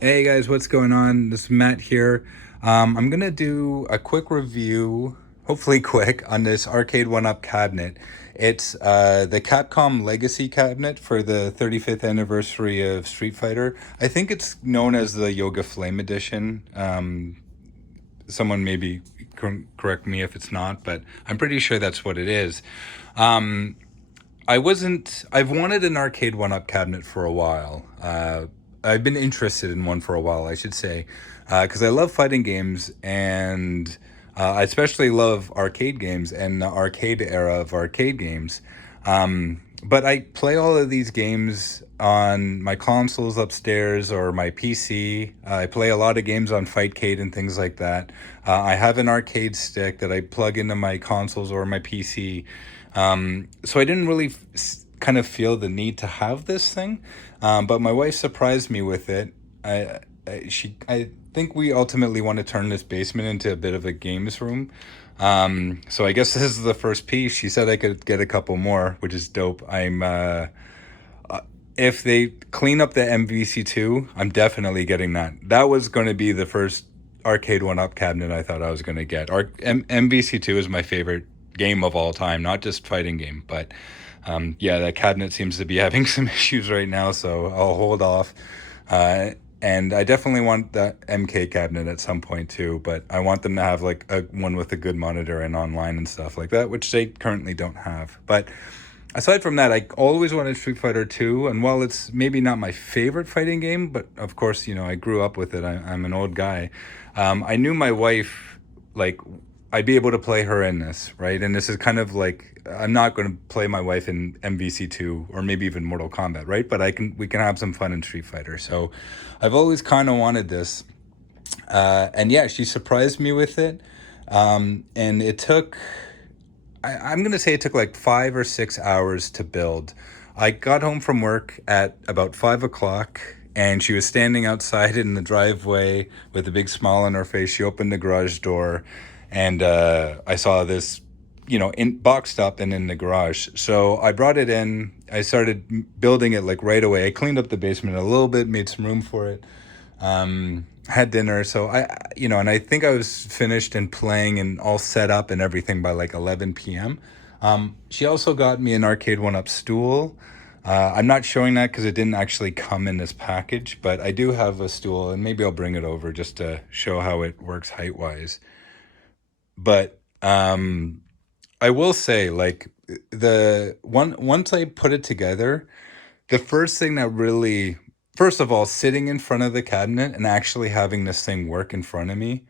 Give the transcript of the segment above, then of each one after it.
Hey guys, what's going on? This is Matt here. I'm gonna do a quick review, hopefully quick, on this Arcade1Up cabinet. It's the Capcom Legacy cabinet for the 35th anniversary of Street Fighter. I think it's known as the Yoga Flame Edition. Someone maybe correct me if it's not, but I'm pretty sure that's what it is. Um, I've wanted an Arcade1Up cabinet for a while. I've been interested in one for a while, I should say, because I love fighting games and I especially love arcade games and the arcade era of arcade games. But I play all of these games on my consoles upstairs or my PC. I play a lot of games on Fightcade and things like that. I have an arcade stick that I plug into my consoles or my PC. So I didn't really kind of feel the need to have this thing, but my wife surprised me with it. I think we ultimately want to turn this basement into a bit of a games room. So I guess this is the first piece. She said I could get a couple more, which is dope. If they clean up the MVC2, I'm definitely getting that. That was going to be the first Arcade1Up cabinet I thought I was going to get. MVC2 is my favorite game of all time, not just fighting game, but yeah, that cabinet seems to be having some issues right now, so I'll hold off. Uh, and I definitely want that MK cabinet at some point too, but I want them to have like a one with a good monitor and online and stuff like that, which they currently don't have. But aside from that, I always wanted Street Fighter 2, and while it's maybe not my favorite fighting game, but of course, I grew up with it. I'm an old guy. I knew my wife, like, I'd be able to play her in this, right? And this is kind of like, I'm not going to play my wife in MVC2 or maybe even Mortal Kombat, right? But we can have some fun in Street Fighter. So I've always kind of wanted this. And yeah, she surprised me with it. And it took I'm gonna say it took like 5 or 6 hours to build. I got home from work at about 5 o'clock, and she was standing outside in the driveway with a big smile on her face. She opened the garage door, and I saw this, boxed up and in the garage. So I brought it in. I started building it like right away. I cleaned up the basement a little bit, made some room for it, had dinner. So and I think I was finished and playing and all set up and everything by like 11 p.m. She also got me an Arcade1Up stool. I'm not showing that because it didn't actually come in this package, but I do have a stool, and maybe I'll bring it over just to show how it works height wise. But I will say, like, the one once I put it together, the first thing that really, first of all, sitting in front of the cabinet and actually having this thing work in front of me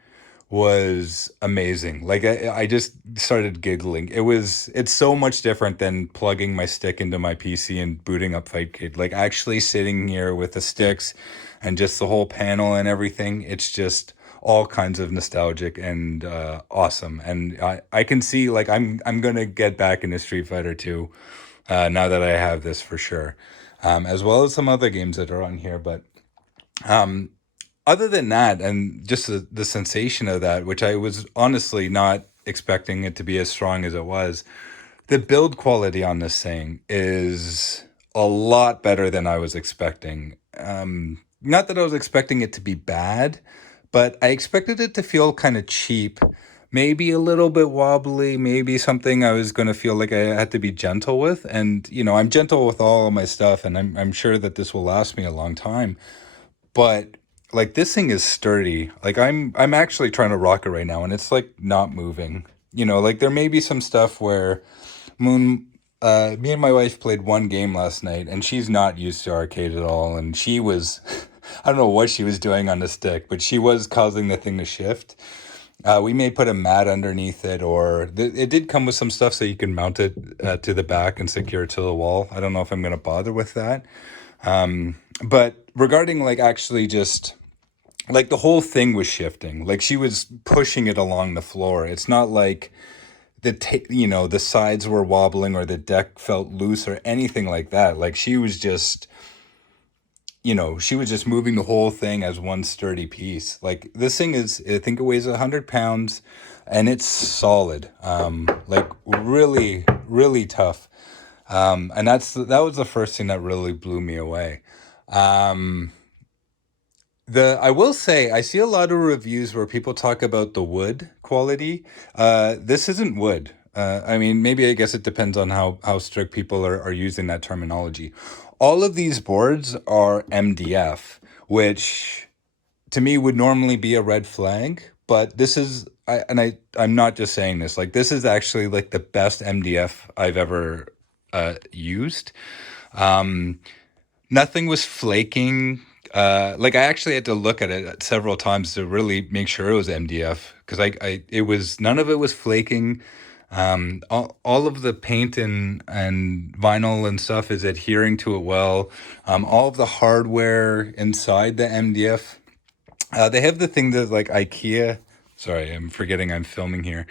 was amazing. Like I just started giggling. It's so much different than plugging my stick into my PC and booting up FightKit. Like actually sitting here with the sticks and just the whole panel and everything. It's just all kinds of nostalgic and awesome. And I can see like I'm gonna get back into Street Fighter 2 now that I have this for sure, as well as some other games that are on here. But um, other than that, and just the sensation of that, which I was honestly not expecting it to be as strong as it was, the build quality on this thing is a lot better than I was expecting. Not that I was expecting it to be bad, but I expected it to feel kind of cheap, maybe a little bit wobbly, maybe something I was going to feel like I had to be gentle with. And, I'm gentle with all of my stuff, and I'm sure that this will last me a long time. But like this thing is sturdy. Like I'm actually trying to rock it right now, and it's like not moving. Like there may be some stuff where Moon me and my wife played one game last night, and she's not used to arcade at all, and she was I don't know what she was doing on the stick, but she was causing the thing to shift. We may put a mat underneath it, or it did come with some stuff so you can mount it to the back and secure it to the wall. I don't know if I'm going to bother with that. But regarding like actually just like the whole thing was shifting, like she was pushing it along the floor. It's not like the sides were wobbling or the deck felt loose or anything like that. Like she was just moving the whole thing as one sturdy piece. Like this thing is, I think it weighs 100 pounds, and it's solid. Like really, really tough. And that was the first thing that really blew me away. Um, I will say I see a lot of reviews where people talk about the wood quality. This isn't wood. I mean, maybe I guess it depends on how strict people are using that terminology. All of these boards are MDF, which to me would normally be a red flag, but this is I'm not just saying this. Like this is actually like the best MDF I've ever used. Um, Nothing was flaking. Like I actually had to look at it several times to really make sure it was MDF because it was none of it was flaking. All of the paint and vinyl and stuff is adhering to it well. All of the hardware inside the MDF, they have the thing that like IKEA. Sorry, I'm forgetting I'm filming here.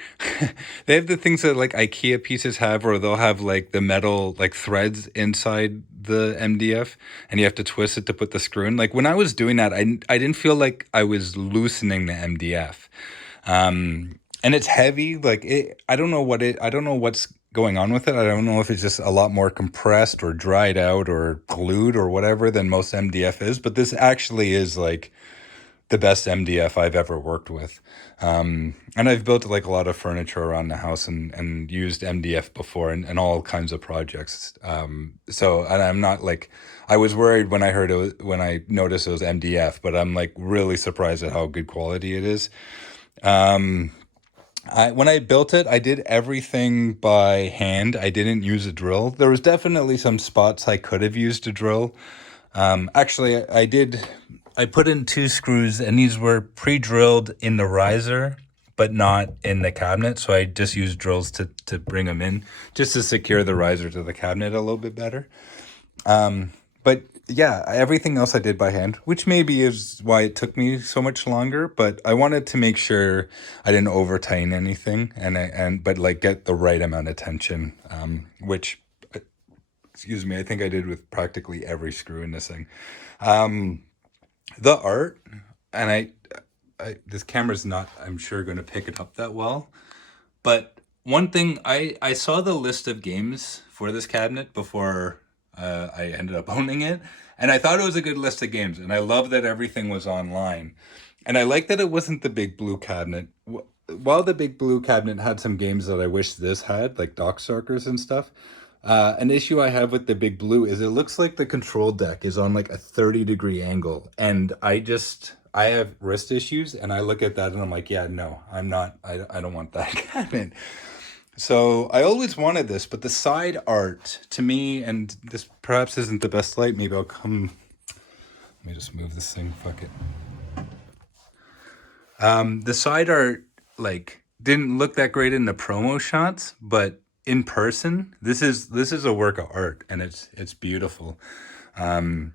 They have the things that like IKEA pieces have, or they'll have like the metal like threads inside the MDF, and you have to twist it to put the screw in. Like when I was doing that, I didn't feel like I was loosening the MDF. And it's heavy. Like I don't know what's going on with it. I don't know if it's just a lot more compressed or dried out or glued or whatever than most MDF is. But this actually is like the best MDF I've ever worked with. And I've built like a lot of furniture around the house and used MDF before in all kinds of projects. So and I'm not like, I was worried when I heard when I noticed it was MDF, but I'm like really surprised at how good quality it is. Um, when I built it, I did everything by hand. I didn't use a drill. There was definitely some spots I could have used a drill. Actually, I did. I put in two screws, and these were pre-drilled in the riser, but not in the cabinet. So I just used drills to bring them in, just to secure the riser to the cabinet a little bit better. But yeah, everything else I did by hand, which maybe is why it took me so much longer. But I wanted to make sure I didn't over tighten anything, but like get the right amount of tension, which excuse me, I think I did with practically every screw in this thing. Um, the art, and this camera's not, I'm sure, going to pick it up that well. But one thing, I saw the list of games for this cabinet before I ended up owning it, and I thought it was a good list of games, and I love that everything was online. And I like that it wasn't the big blue cabinet. While the big blue cabinet had some games that I wish this had, like Darkstalkers and stuff, an issue I have with the big blue is it looks like the control deck is on like a 30-degree angle. And I have wrist issues and I look at that and I'm like, yeah, no, I don't want that cabinet. So I always wanted this, but the side art to me, and this perhaps isn't the best light, maybe I'll come, let me just move this thing, fuck it. The side art like didn't look that great in the promo shots, but in person, this is a work of art, and it's beautiful. Um,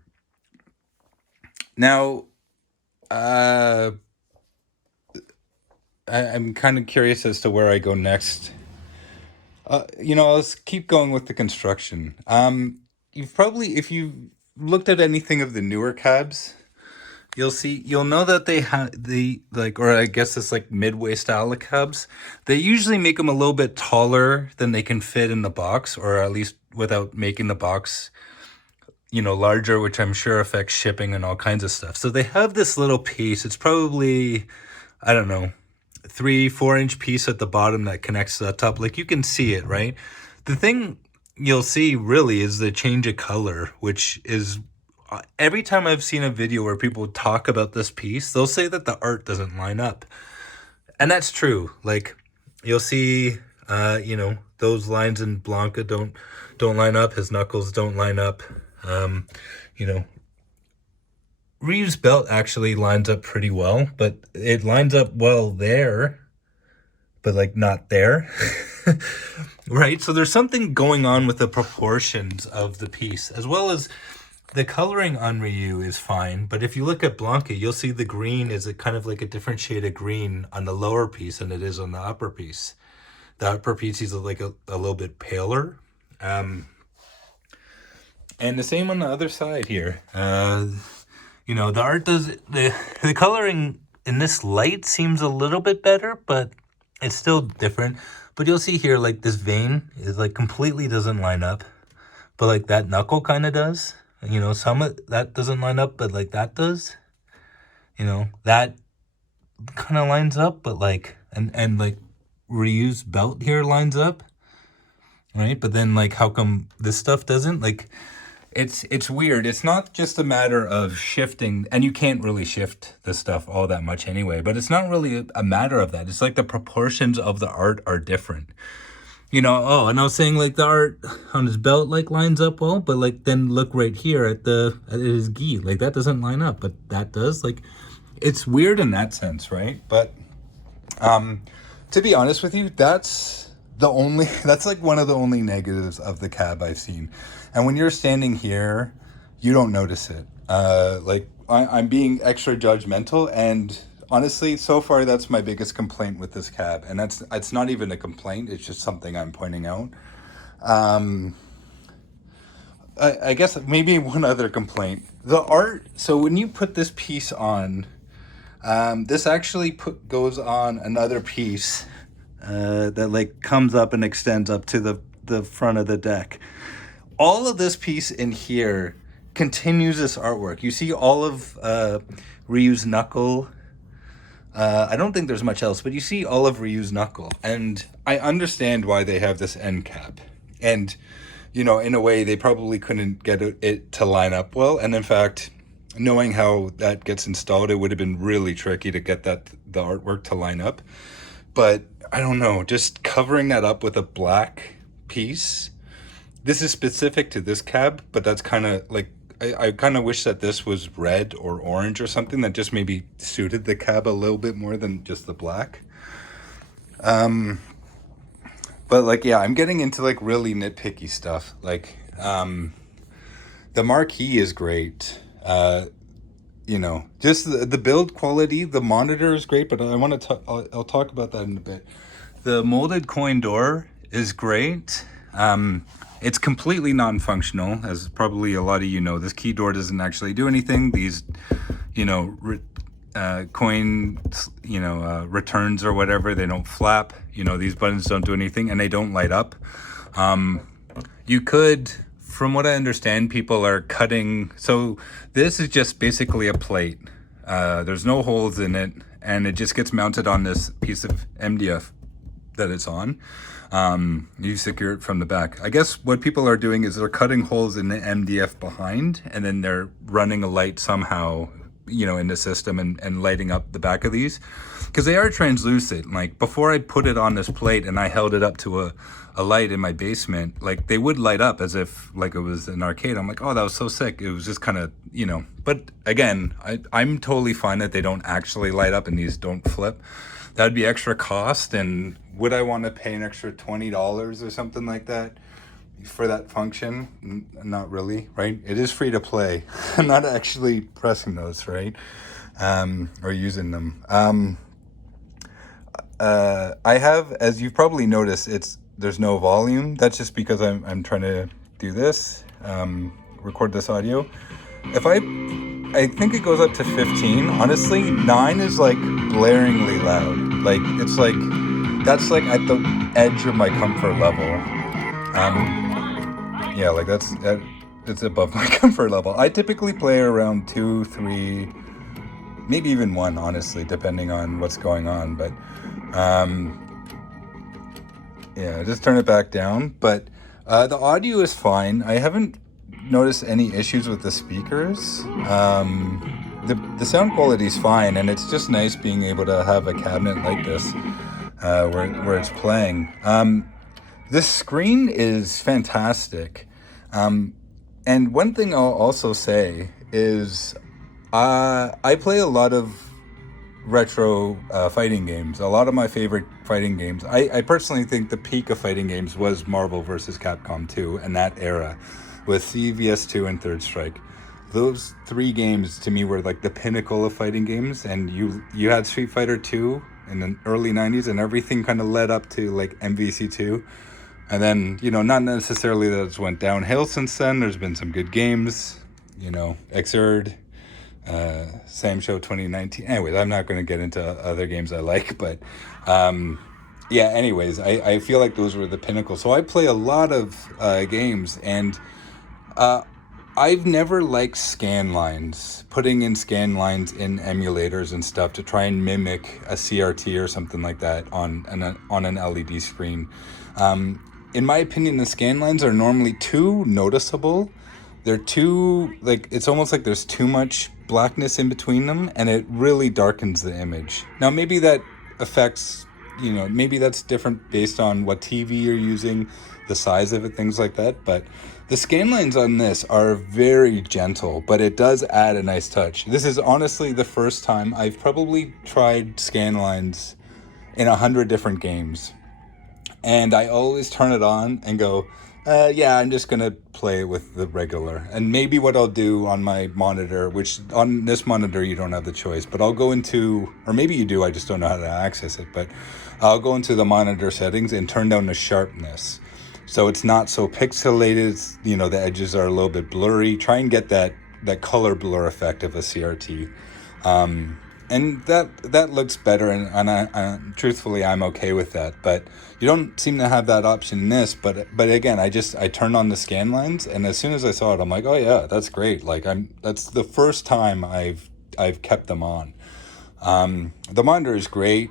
Now, uh, I'm kind of curious as to where I go next. Let's keep going with the construction. You've probably, if you've looked at anything of the newer cabs, you'll know that they have the like, or I guess it's like midway style of cubs. They usually make them a little bit taller than they can fit in the box, or at least without making the box, larger, which I'm sure affects shipping and all kinds of stuff. So they have this little piece. It's probably, I don't know, 3-4 inch piece at the bottom that connects to the top. Like you can see it, right? The thing you'll see really is the change of color, which is every time I've seen a video where people talk about this piece, they'll say that the art doesn't line up. And that's true. Like you'll see, those lines in Blanca don't line up. His knuckles don't line up. Um, you know, Reeves' belt actually lines up pretty well, but it lines up well there, but like not there. Right? So there's something going on with the proportions of the piece, as well as the coloring on Ryu is fine. But if you look at Blanca, you'll see the green is a kind of like a different shade of green on the lower piece than it is on the upper piece. The upper piece is like a little bit paler. And the same on the other side here. The art does, the coloring in this light seems a little bit better, but it's still different. But you'll see here, like this vein is like completely doesn't line up, but like that knuckle kind of does. Some of that doesn't line up, but like that does. That kind of lines up, but like, and like reused belt here lines up, right? But then like, how come this stuff doesn't? Like, it's weird. It's not just a matter of shifting, and you can't really shift this stuff all that much anyway, but it's not really a matter of that. It's like the proportions of the art are different. Oh, and I was saying like the art on his belt like lines up well, but like then look right here at his gi, like that doesn't line up, but that does. Like, it's weird in that sense, right? But to be honest with you, that's like one of the only negatives of the cab I've seen. And when you're standing here, you don't notice it. I'm being extra judgmental, and honestly, so far that's my biggest complaint with this cab, and it's not even a complaint. It's just something I'm pointing out. Um, I guess maybe one other complaint: the art. So when you put this piece on, this actually goes on another piece that like comes up and extends up to the front of the deck. All of this piece in here continues this artwork. You see all of Ryu's knuckle. I don't think there's much else, but you see all of Ryu's knuckle. And I understand why they have this end cap. And, in a way, they probably couldn't get it to line up well. And in fact, knowing how that gets installed, it would have been really tricky to get the artwork to line up. But I don't know, just covering that up with a black piece. This is specific to this cab, but that's kind of like, I kind of wish that this was red or orange or something that just maybe suited the cab a little bit more than just the black. But like, yeah, I'm getting into like really nitpicky stuff. Like, the marquee is great. Just the build quality, the monitor is great, but I'll talk about that in a bit. The molded coin door is great. It's completely non-functional, as probably a lot of you know. This key door doesn't actually do anything. These, coin, returns or whatever, they don't flap. These buttons don't do anything, and they don't light up. You could, from what I understand, people are cutting. So this is just basically a plate. There's no holes in it, and it just gets mounted on this piece of MDF that it's on. You secure it from the back. I guess what people are doing is they're cutting holes in the MDF behind, and then they're running a light somehow, in the system and lighting up the back of these, because they are translucent. Like, before I put it on this plate and I held it up to a light in my basement, like, they would light up as if like it was an arcade. I'm like, oh, that was so sick. It was just kind of, but again, I'm totally fine that they don't actually light up and these don't flip. That would be extra cost, and would I want to pay an extra $20 or something like that for that function? Not really, right? It is free to play. I'm not actually pressing those, right? Or using them. I have, as you've probably noticed, there's no volume. That's just because I'm trying to do this, record this audio. I think it goes up to 15. Honestly, 9 is like blaringly loud. Like, it's like, that's like at the edge of my comfort level. Yeah, like it's above my comfort level. I typically play around 2, 3, maybe even 1, honestly, depending on what's going on. But yeah, just turn it back down. But the audio is fine. I haven't noticed any issues with the speakers. The sound quality is fine, and it's just nice being able to have a cabinet like this where it's playing. This screen is fantastic. And one thing I'll also say is I play a lot of retro fighting games. A lot of my favorite fighting games. I personally think the peak of fighting games was Marvel vs. Capcom 2 and that era with CVS2 and Third Strike. Those 3 games to me were like the pinnacle of fighting games, and you had Street Fighter 2 in the early 90s, and everything kind of led up to like MVC2. And then, not necessarily that it's went downhill since then. There's been some good games, Xrd, Sam Show 2019. Anyways, I'm not going to get into other games I like, but yeah, anyways, I feel like those were the pinnacle. So I play a lot of games, and I've never liked scan lines, putting in scan lines in emulators and stuff to try and mimic a CRT or something like that on an LED screen. In my opinion, the scan lines are normally too noticeable. They're too, like, it's almost like there's too much blackness in between them, and it really darkens the image. Now, maybe that affects, maybe that's different based on what TV you're using, the size of it, things like that, but the scan lines on this are very gentle, but it does add a nice touch. This is honestly the first time I've probably tried scan lines in 100 different games, and I always turn it on and go, yeah, I'm just gonna play it with the regular. And maybe what I'll do on my monitor, which on this monitor you don't have the choice, but I'll go into, or maybe you do, I just don't know how to access it, but I'll go into the monitor settings and turn down the sharpness. So it's not so pixelated, the edges are a little bit blurry. Try and get that color blur effect of a CRT. And that looks better, and I truthfully I'm okay with that. But you don't seem to have that option in this. But again, I turned on the scan lines, and as soon as I saw it, I'm like, oh yeah, that's great. Like that's the first time I've kept them on. The monitor is great.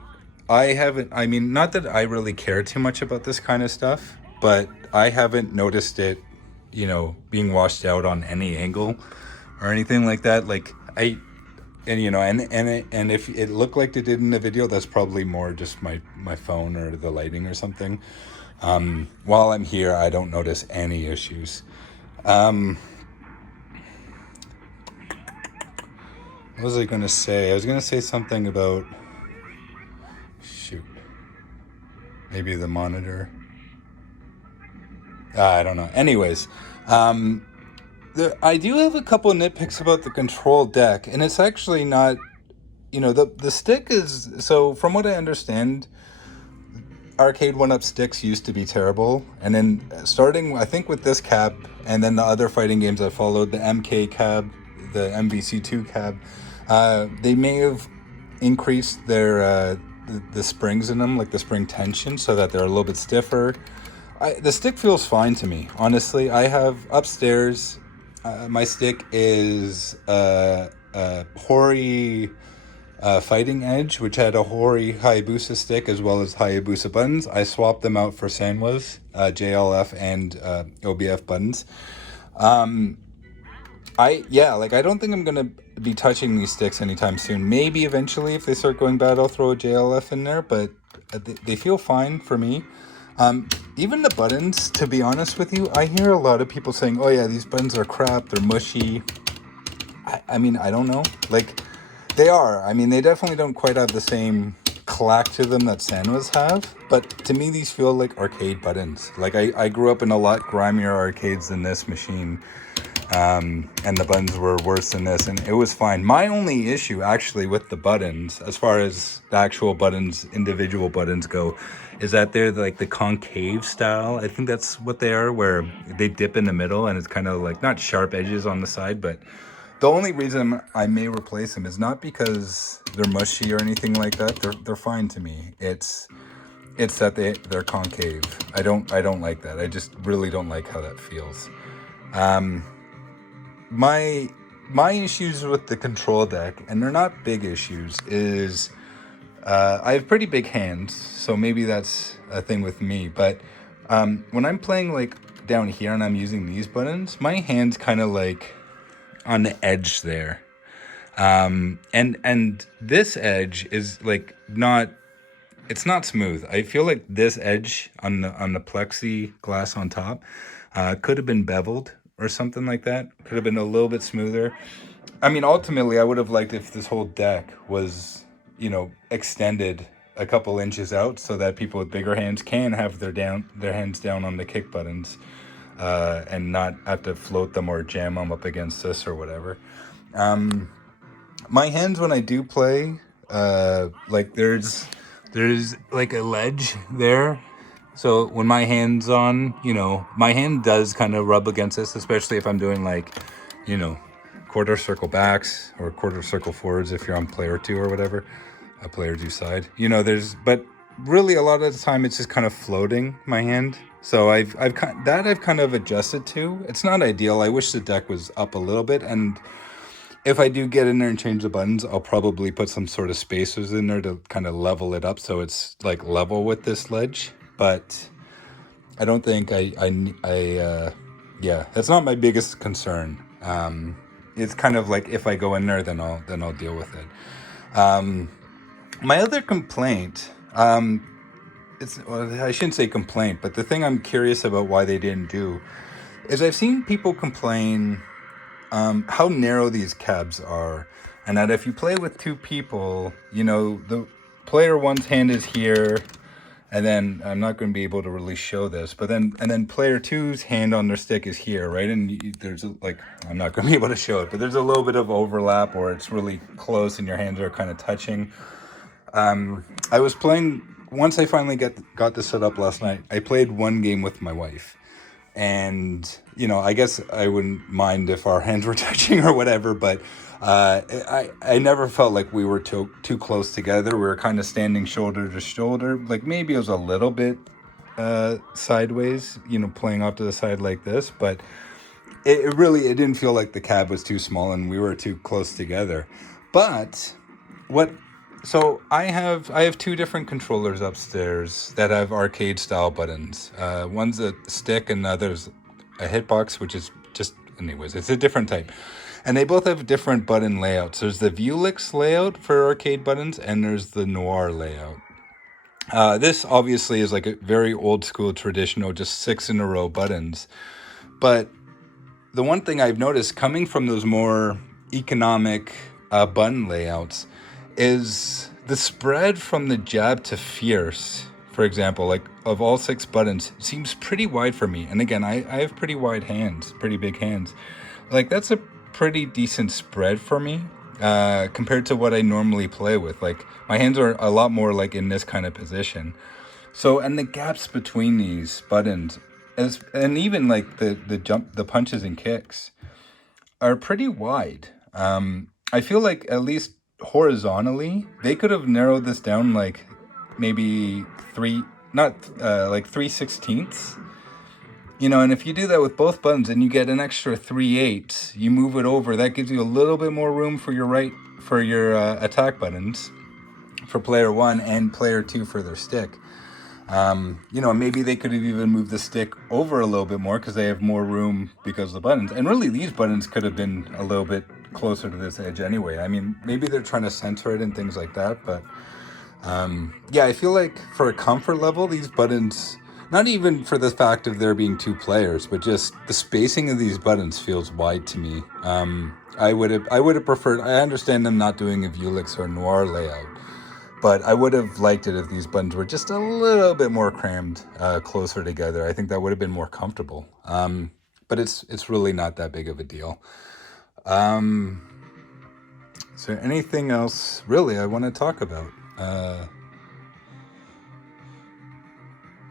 I mean, not that I really care too much about this kind of stuff, but I haven't noticed it, being washed out on any angle or anything like that. Like and if it looked like it did in the video, that's probably more just my phone or the lighting or something. While I'm here, I don't notice any issues. What was I gonna say? I was gonna say something about, shoot, maybe the monitor. I don't know. Anyways, I do have a couple nitpicks about the control deck, and it's actually not, the stick is, so from what I understand, Arcade1Up sticks used to be terrible, and then starting, I think, with this cab, and then the other fighting games that followed, the MK cab, the MVC2 cab, they may have increased their the springs in them, like the spring tension, so that they're a little bit stiffer. The stick feels fine to me, honestly. I have upstairs, my stick is a Hori Fighting Edge, which had a Hori Hayabusa stick as well as Hayabusa buttons. I swapped them out for Sanwa's JLF and OBF buttons. I don't think I'm gonna be touching these sticks anytime soon. Maybe eventually, if they start going bad, I'll throw a JLF in there, but they feel fine for me. Even the buttons, to be honest with you, I hear a lot of people saying, oh yeah, these buttons are crap, they're mushy. I mean, I don't know. Like, they are. I mean, they definitely don't quite have the same clack to them that Sanwa's have, but to me, these feel like arcade buttons. Like, I grew up in a lot grimier arcades than this machine, and the buttons were worse than this, and it was fine. My only issue, actually, with the buttons, as far as the actual buttons, individual buttons go, is that they're like the concave style. I think that's what they are, where they dip in the middle, and it's kind of like, not sharp edges on the side, but the only reason I may replace them is not because they're mushy or anything like that. They're fine to me. It's that they're concave. I don't like that. I just really don't like how that feels. My issues with the control deck, and they're not big issues, is I have pretty big hands, so maybe that's a thing with me. But when I'm playing like down here and I'm using these buttons, my hand's kind of like on the edge there, and this edge is like it's not smooth. I feel like this edge on the plexiglass on top could have been beveled or something like that. Could have been a little bit smoother. I mean, ultimately, I would have liked if this whole deck was, extended a couple inches out so that people with bigger hands can have their hands down on the kick buttons, and not have to float them or jam them up against this or whatever. My hands, when I do play, like there's like a ledge there. So when my hand's on, my hand does kind of rub against this, especially if I'm doing like, quarter circle backs or quarter circle forwards if you're on player 2 or whatever, a player 2 side. But really a lot of the time it's just kind of floating my hand. So I've kind of adjusted to. It's not ideal. I wish the deck was up a little bit, and if I do get in there and change the buttons, I'll probably put some sort of spacers in there to kind of level it up so it's like level with this ledge. But I don't think yeah, that's not my biggest concern. It's kind of like if I go in there, then I'll deal with it. My other complaint, well, I shouldn't say complaint, but the thing I'm curious about why they didn't do is I've seen people complain how narrow these cabs are, and that if you play with two people, the player one's hand is here, and then I'm not going to be able to really show this, but then player two's hand on their stick is here, right? And there's like, I'm not going to be able to show it, but there's a little bit of overlap, or it's really close and your hands are kind of touching. I was playing, once I finally got this set up last night, I played one game with my wife. And, I guess I wouldn't mind if our hands were touching or whatever, but I never felt like we were too close together. We were kind of standing shoulder to shoulder. Like maybe it was a little bit sideways, playing off to the side like this, but it didn't feel like the cab was too small and we were too close together. But so I have two different controllers upstairs that have arcade style buttons. One's a stick and the other's a hitbox, which is just, anyways, it's a different type. And they both have different button layouts. There's the Vuelix layout for arcade buttons, and there's the Noir layout. This obviously is like a very old school traditional, just 6 in a row buttons. But the one thing I've noticed coming from those more economic button layouts is the spread from the jab to fierce, for example, like of all 6 buttons, seems pretty wide for me. And again, I have pretty wide hands, pretty big hands. Like that's a pretty decent spread for me compared to what I normally play with. Like my hands are a lot more like in this kind of position. So, and the gaps between these buttons, and even like the punches and kicks are pretty wide. I feel like at least horizontally, they could have narrowed this down like maybe 3/16. And if you do that with both buttons and you get an extra 3/8, you move it over, that gives you a little bit more room for your attack buttons for player 1 and player 2 for their stick. Maybe they could have even moved the stick over a little bit more because they have more room because of the buttons. And really, these buttons could have been a little bit closer to this edge anyway. I mean, maybe they're trying to center it and things like that. But I feel like for a comfort level, these buttons, not even for the fact of there being 2 players, but just the spacing of these buttons feels wide to me. I would have preferred, I understand them not doing a Vuelix or Noir layout, but I would have liked it if these buttons were just a little bit more crammed closer together. I think that would have been more comfortable. But it's really not that big of a deal. Is there anything else really I want to talk about?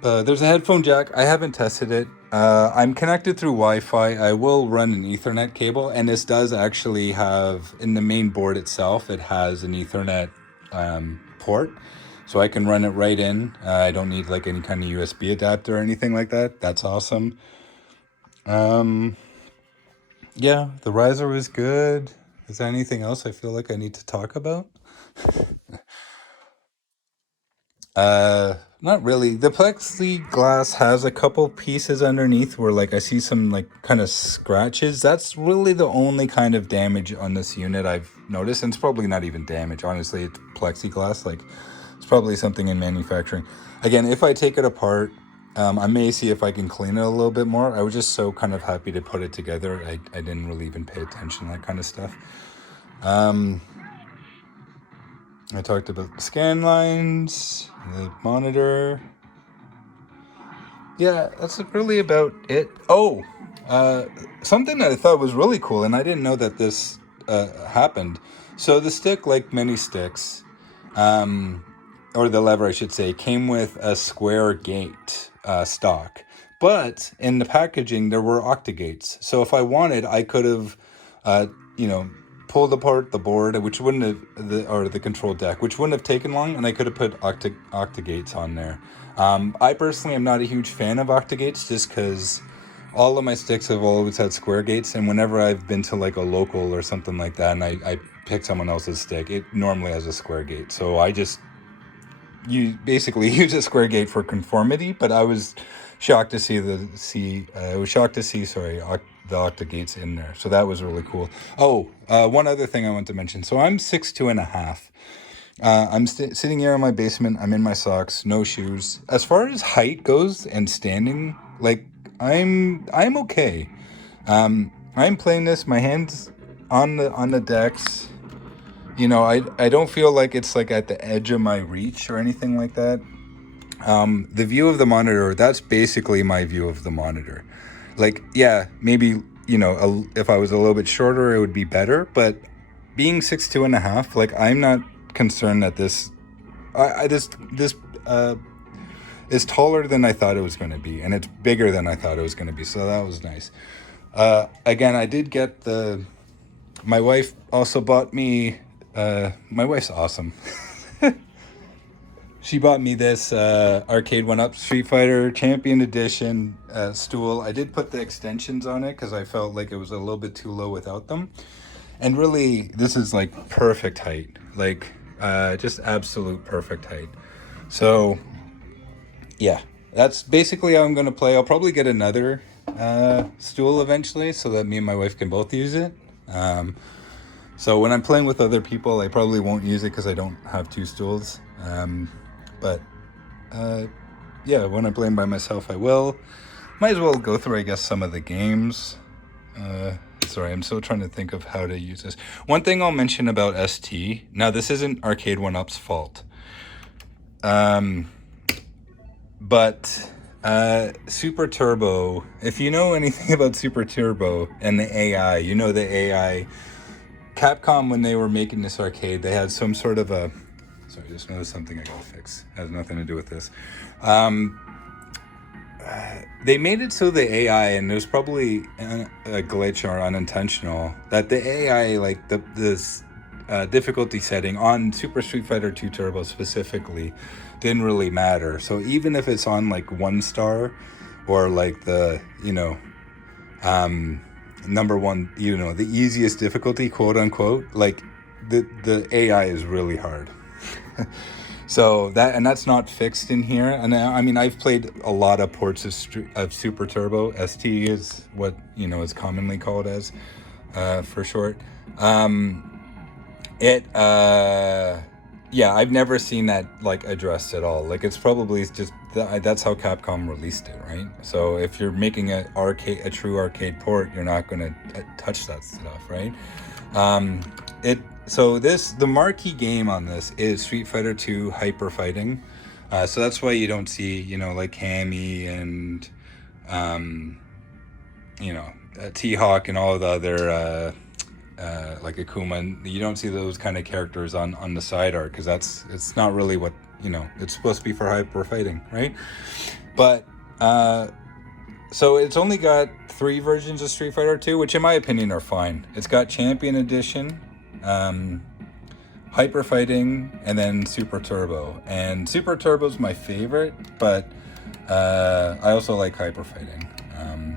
There's a headphone jack. I haven't tested it. I'm connected through Wi-Fi. I will run an Ethernet cable, and this does actually have, in the main board itself, it has an Ethernet port, so I can run it right in. I don't need like any kind of USB adapter or anything like that. That's awesome. The riser was good. Is there anything else I feel like I need to talk about? Not really. The plexiglass has a couple pieces underneath where like I see some like kind of scratches. That's really the only kind of damage on this unit I've noticed, and it's probably not even damage. Honestly, it's plexiglass. Like it's probably something in manufacturing. Again, if I take it apart, I may see if I can clean it a little bit more. I was just so kind of happy to put it together. I didn't really even pay attention to that kind of stuff. I talked about the scan lines, the monitor. Yeah, that's really about it. Oh, something that I thought was really cool, and I didn't know that this happened. So the stick, like many sticks, or the lever, I should say, came with a square gate stock. But in the packaging, there were octagates. So if I wanted, I could have, pulled apart the board, which wouldn't have or the control deck, which wouldn't have taken long, and I could have put octagates on there. I personally am not a huge fan of octagates, just because all of my sticks have always had square gates, and whenever I've been to like a local or something like that, and I pick someone else's stick, it normally has a square gate. So I just basically use a square gate for conformity. But I was shocked to see the octagates in there. So that was really cool. One other thing I want to mention. So I'm 6'2.5". I'm sitting here in my basement. I'm in my socks, no shoes. As far as height goes and standing, like I'm okay. I'm playing this. My hands on the decks. You know, I don't feel like it's like at the edge of my reach or anything like that. The view of the monitor, that's basically my view of the monitor. Like, yeah, maybe, you know, if I was a little bit shorter, it would be better. But being 6'2.5", like, I'm not concerned that this is taller than I thought it was going to be, and it's bigger than I thought it was going to be. So that was nice. Again, I did get my wife also bought me. My wife's awesome. She bought me this Arcade1Up Street Fighter Champion Edition stool. I did put the extensions on it because I felt like it was a little bit too low without them. And really, this is like perfect height. Like, just absolute perfect height. So, yeah, that's basically how I'm going to play. I'll probably get another stool eventually so that me and my wife can both use it. So when I'm playing with other people, I probably won't use it because I don't have two stools. Yeah, when I'm playing by myself, I will. Might as well go through, I guess, some of the games. Sorry, I'm still trying to think of how to use this. One thing I'll mention about ST. Now, this isn't Arcade1Up's fault. But Super Turbo, if you know anything about Super Turbo and the AI, you know the AI. Capcom, when they were making this arcade, they had some sort of a... Sorry, I just noticed something I gotta fix. It has nothing to do with this. They made it so the AI, and it was probably a glitch or unintentional, that the AI, like this difficulty setting on Super Street Fighter 2 Turbo specifically, didn't really matter. So even if it's on like 1 star or like the, you know, number one, you know, the easiest difficulty, quote unquote, like the AI is really hard. So that's not fixed in here. And I mean, I've played a lot of ports of Super Turbo. ST is what, you know, is commonly called as, for short. Yeah, I've never seen that like addressed at all. Like, it's probably just that's how Capcom released it, right? So if you're making a true arcade port, you're not going to touch that stuff, right? The marquee game on this is Street Fighter 2 Hyper Fighting. So that's why you don't see, you know, like Cammy and, you know, T-Hawk and all the other, like Akuma. You don't see those kind of characters on the side art because it's not really what, you know, it's supposed to be for Hyper Fighting, right? But, so it's only got 3 versions of Street Fighter 2, which in my opinion are fine. It's got Champion Edition, Hyper Fighting, and then Super Turbo. And Super Turbo's my favorite, but I also like Hyper Fighting.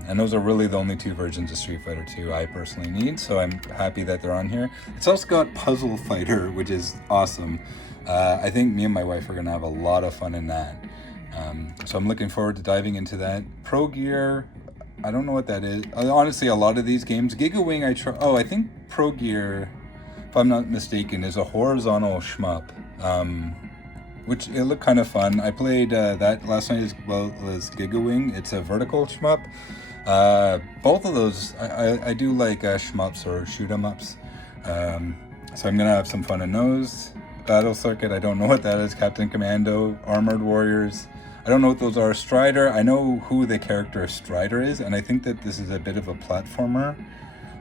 And those are really the only 2 versions of Street Fighter 2 I personally need, so I'm happy that they're on here. It's also got Puzzle Fighter, which is awesome. I think me and my wife are going to have a lot of fun in that. So I'm looking forward to diving into that. Pro Gear, I don't know what that is. Honestly, a lot of these games. Giga Wing, I think Pro Gear, if I'm not mistaken, is a horizontal shmup. Which it looked kind of fun. I played that last night as well as Giga Wing. It's a vertical shmup. Both of those, I do like shmups or shoot 'em ups. So I'm gonna have some fun in those. Battle Circuit, I don't know what that is. Captain Commando, Armored Warriors, I don't know what those are. Strider, I know who the character Strider is, and I think that this is a bit of a platformer,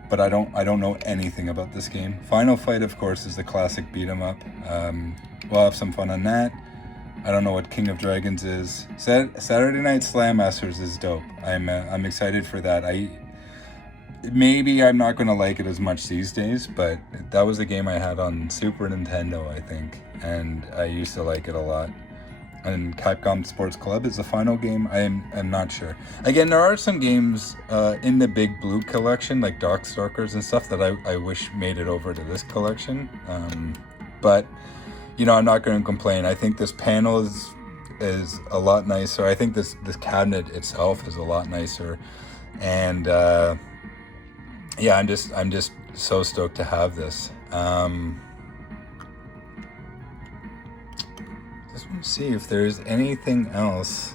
but I don't know anything about this game. Final Fight, of course, is the classic beat 'em up. We'll have some fun on that. I don't know what King of Dragons is. Saturday Night Slam Masters is dope. I'm excited for that. maybe I'm not going to like it as much these days, but that was a game I had on Super Nintendo, I think, and I used to like it a lot. And Capcom Sports Club is the final game. I'm not sure. Again, there are some games in the Big Blue collection, like Darkstalkers and stuff, that I wish made it over to this collection. But you know, I'm not going to complain. I think this panel is a lot nicer. I think this cabinet itself is a lot nicer, and yeah, I'm just so stoked to have this. Just want to see if there's anything else.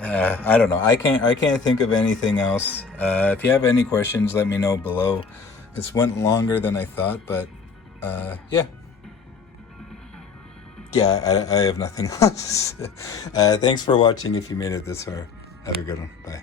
I don't know. I can't think of anything else. If you have any questions, let me know below. This went longer than I thought, but yeah. Yeah, I have nothing else. Thanks for watching if you made it this far. Have a good one. Bye.